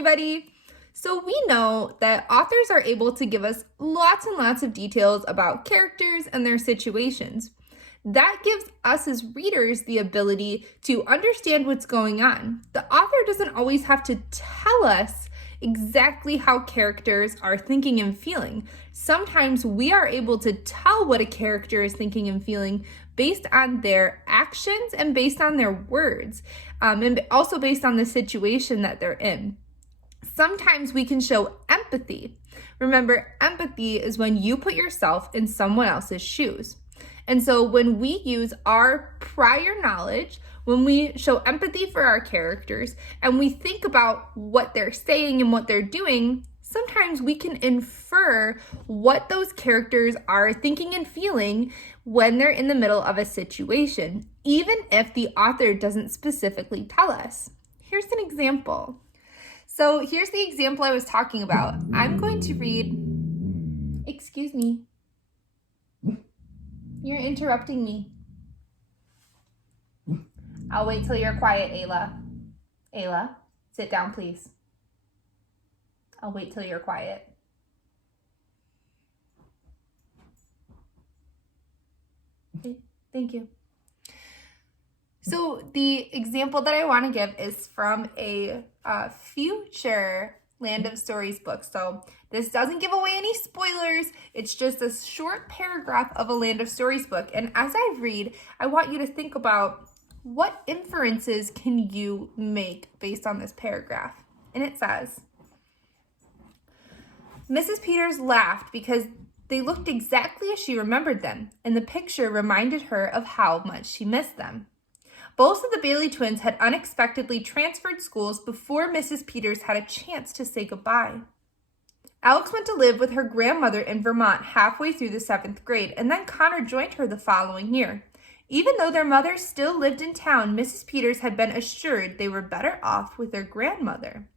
everybody! So we know that authors are able to give us lots and lots of details about characters and their situations. That gives us as readers the ability to understand what's going on. The author doesn't always have to tell us exactly how characters are thinking and feeling. Sometimes we are able to tell what a character is thinking and feeling based on their actions and based on their words, and also based on the situation that they're in. Sometimes we can show empathy. Remember, empathy is when you put yourself in someone else's shoes. And so when we use our prior knowledge, when we show empathy for our characters, and we think about what they're saying and what they're doing, sometimes we can infer what those characters are thinking and feeling when they're in the middle of a situation, even if the author doesn't specifically tell us. Here's an example. So here's the example I was talking about. I'm going to read, excuse me. You're interrupting me. I'll wait till you're quiet, Ayla. Ayla, sit down, please. I'll wait till you're quiet. Okay, thank you. So the example that I want to give is from a future Land of Stories book. So this doesn't give away any spoilers. It's just a short paragraph of a Land of Stories book. And as I read, I want you to think about what inferences can you make based on this paragraph. And it says, Mrs. Peters laughed because they looked exactly as she remembered them, and the picture reminded her of how much she missed them. Both of the Bailey twins had unexpectedly transferred schools before Mrs. Peters had a chance to say goodbye. Alex went to live with her grandmother in Vermont halfway through the 7th grade, and then Connor joined her the following year. Even though their mothers still lived in town, Mrs. Peters had been assured they were better off with their grandmother.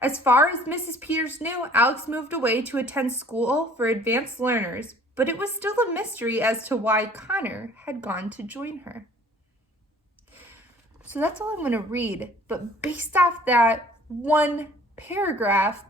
As far as Mrs. Peters knew, Alex moved away to attend school for advanced learners, but it was still a mystery as to why Connor had gone to join her. So that's all I'm going to read, but based off that one paragraph,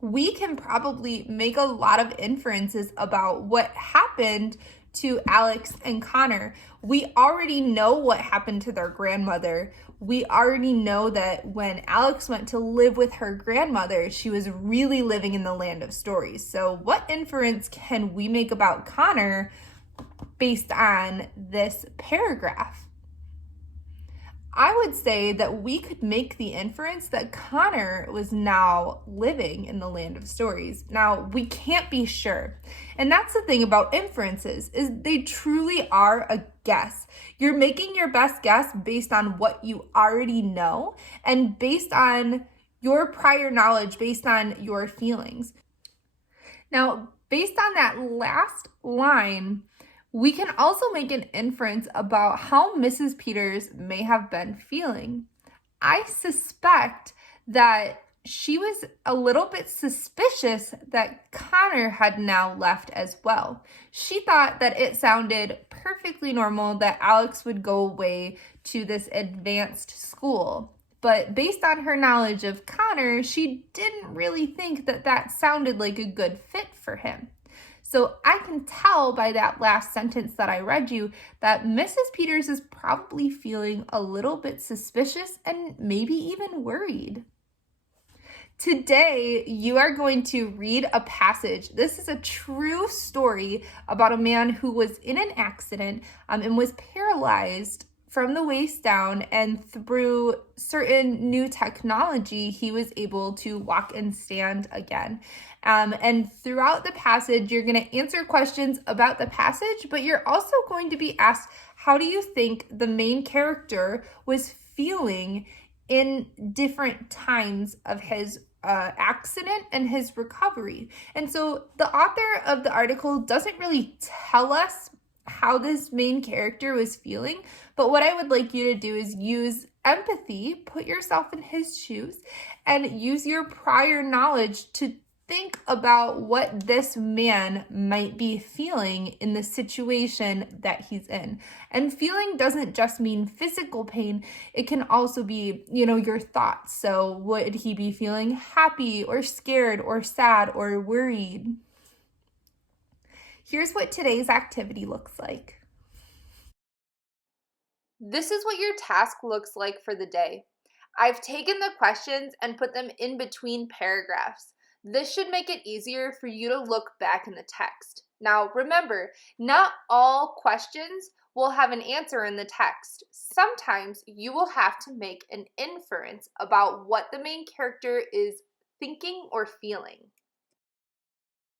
we can probably make a lot of inferences about what happened to Alex and Connor. We already know what happened to their grandmother. We already know that when Alex went to live with her grandmother, she was really living in the Land of Stories. So what inference can we make about Connor based on this paragraph? I would say that we could make the inference that Connor was now living in the Land of Stories. Now, we can't be sure. And that's the thing about inferences, is they truly are a guess. You're making your best guess based on what you already know and based on your prior knowledge, based on your feelings. Now, based on that last line, we can also make an inference about how Mrs. Peters may have been feeling. I suspect that she was a little bit suspicious that Connor had now left as well. She thought that it sounded perfectly normal that Alex would go away to this advanced school. But based on her knowledge of Connor, she didn't really think that that sounded like a good fit for him. So I can tell by that last sentence that I read you that Mrs. Peters is probably feeling a little bit suspicious and maybe even worried. Today, you are going to read a passage. This is a true story about a man who was in an accident and was paralyzed from the waist down, and through certain new technology, he was able to walk and stand again. And throughout the passage, you're going to answer questions about the passage, but you're also going to be asked, how do you think the main character was feeling in different times of his accident and his recovery? And so the author of the article doesn't really tell us how this main character was feeling, but what I would like you to do is use empathy, put yourself in his shoes, and use your prior knowledge to Think about what this man might be feeling in the situation that he's in. And feeling doesn't just mean physical pain, it can also be, your thoughts. So, would he be feeling happy or scared or sad or worried? Here's what today's activity looks like. This is what your task looks like for the day. I've taken the questions and put them in between paragraphs. This should make it easier for you to look back in the text. Now, remember, not all questions will have an answer in the text. Sometimes you will have to make an inference about what the main character is thinking or feeling.